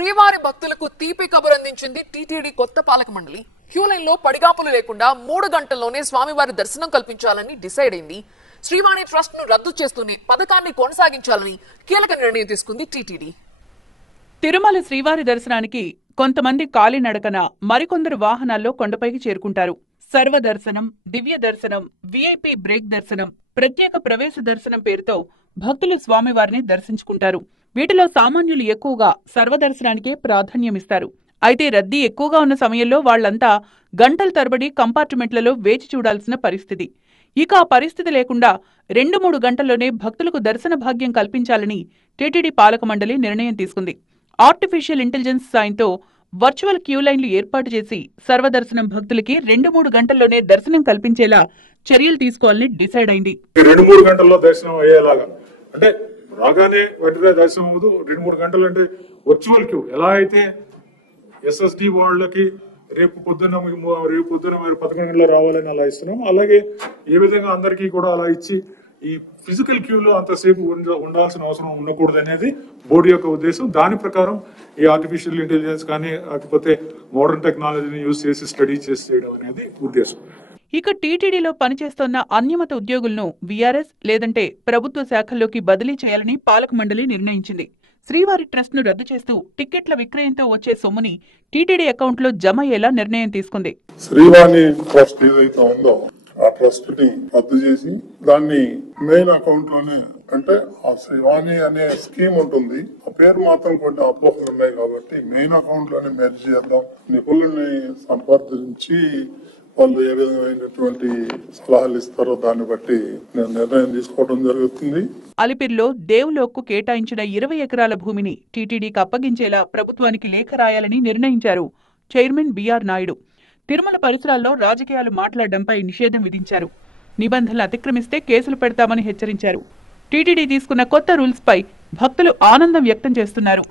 శ్రీవారి భక్తులకు తీపి కబురు అందించింది టీటీడీ కొత్త పాలక మండలి. క్యూ లైన్ లో పడిగాపులు లేకుండా 3 గంటల్లోనే స్వామివారి దర్శనం కల్పించాలని డిసైడ్ అయింది. శ్రీవాణి ట్రస్ట్ ను రద్దు చేస్తూనే పథకాన్ని కొనసాగించాలని కీలక నిర్ణయం తీసుకుంది టీటీడీ. తిరుమల శ్రీవారి దర్శనానికి కొంతమంది కాలినడకన, మరికొందరు వాహనాల్లో కొండపైకి చేరుకుంటారు. సర్వదర్శనం, దివ్య దర్శనం, వీఐపీ బ్రేక్ దర్శనం, ప్రత్యేక ప్రవేశ దర్శనం పేరుతో భక్తులు స్వామివారిని దర్శించుకుంటారు. వీటిలో సామాన్యులు ఎక్కువగా సర్వదర్శనానికే ప్రాధాన్యమిస్తారు. అయితే రద్దీ ఎక్కువగా ఉన్న సమయంలో వాళ్లంతా గంటల తరబడి కంపార్ట్మెంట్లలో వేచి చూడాల్సిన పరిస్థితి. ఇక ఆ పరిస్థితి లేకుండా 2-3 గంటల్లోనే భక్తులకు దర్శన భాగ్యం కల్పించాలని టీటీడీ పాలక మండలి నిర్ణయం తీసుకుంది. ఆర్టిఫిషియల్ ఇంటెలిజెన్స్ సాయంతో వర్చువల్ క్యూ లైన్లు ఏర్పాటు చేసి సర్వదర్శనం భక్తులకి 2-3 గంటల్లోనే దర్శనం కల్పించేలా చర్యలు తీసుకోవాలని డిసైడ్ అయింది. 2-3 గంటల్లో దర్శనం అయ్యేలాగా, అంటే రాగానే వెంటనే దర్శనం అవ్వదు. 2-3 గంటలు అంటే వర్చువల్ క్యూ ఎలా అయితే ఎస్ఎస్డి వాళ్ళకి రేపు పొద్దున్న మీరు 11 గంటల రావాలని అలా ఇస్తున్నాం, అలాగే ఏ విధంగా అందరికీ కూడా అలా ఇచ్చి ఈ ఫిజికల్ క్యూలో అంతసేపు ఉండాల్సిన అవసరం ఉండకూడదు అనేది బోర్డు యొక్క ఉద్దేశం. దాని ప్రకారం ఈ ఆర్టిఫిషియల్ ఇంటెలిజెన్స్ కానీ లేకపోతే మోడర్న్ టెక్నాలజీని యూజ్ చేసి స్టడీ చేసి చేయడం అనేది ఉద్దేశం. ఇక టీటీడీలో పనిచేస్తోన్న అనియమిత ఉద్యోగులను వీఆర్ఎస్ లేదంటే ప్రభుత్వ శాఖల్లోకి బదిలీ చేయాలని పాలక మండలి నిర్ణయించింది. శ్రీవారి ట్రస్ట్ ను రద్దు చేస్తూ టికెట్ల విక్రయంతో వచ్చే సొమ్ముని టీటీడీ అకౌంట్ లో జమ అయ్యేలా నిర్ణయం తీసుకుంది. శ్రీవాణి ట్రస్ట్ ఏదైతే ఉందో ఆ ట్రస్ట్ ని రద్దు చేసి దాన్ని మెయిన్ అకౌంట్ లోనే, అంటే ఆ శ్రీవాణి అనే స్కీమ్ ఉంటుంది, ఆ పేరు మాత్రం కొన్ని అపోహలు ఉన్నాయి కాబట్టి మెయిన్ అకౌంట్ లోనే మెర్జ్ చేద్దాం. నిపుణుల్ని సంప్రదించి వాళ్ళు ఏ విధమైనటువంటి సలహాలు ఇస్తారో దాన్ని బట్టి నేను నిర్ణయం తీసుకోవడం జరుగుతుంది. అలిపిరిలో దేవులోక్కు కేటాయించిన 20 ఎకరాల భూమిని టీటీడీకి అప్పగించేలా ప్రభుత్వానికి లేఖ రాయాలని నిర్ణయించారు చైర్మన్ బిఆర్ నాయుడు. తిరుమల పరిసరాల్లో రాజకీయాలు మాట్లాడడంపై నిషేధం విధించారు. నిబంధనలు అతిక్రమిస్తే కేసులు పెడతామని హెచ్చరించారు. టీటీడీ తీసుకున్న కొత్త రూల్స్ పై భక్తులు ఆనందం వ్యక్తం చేస్తున్నారు.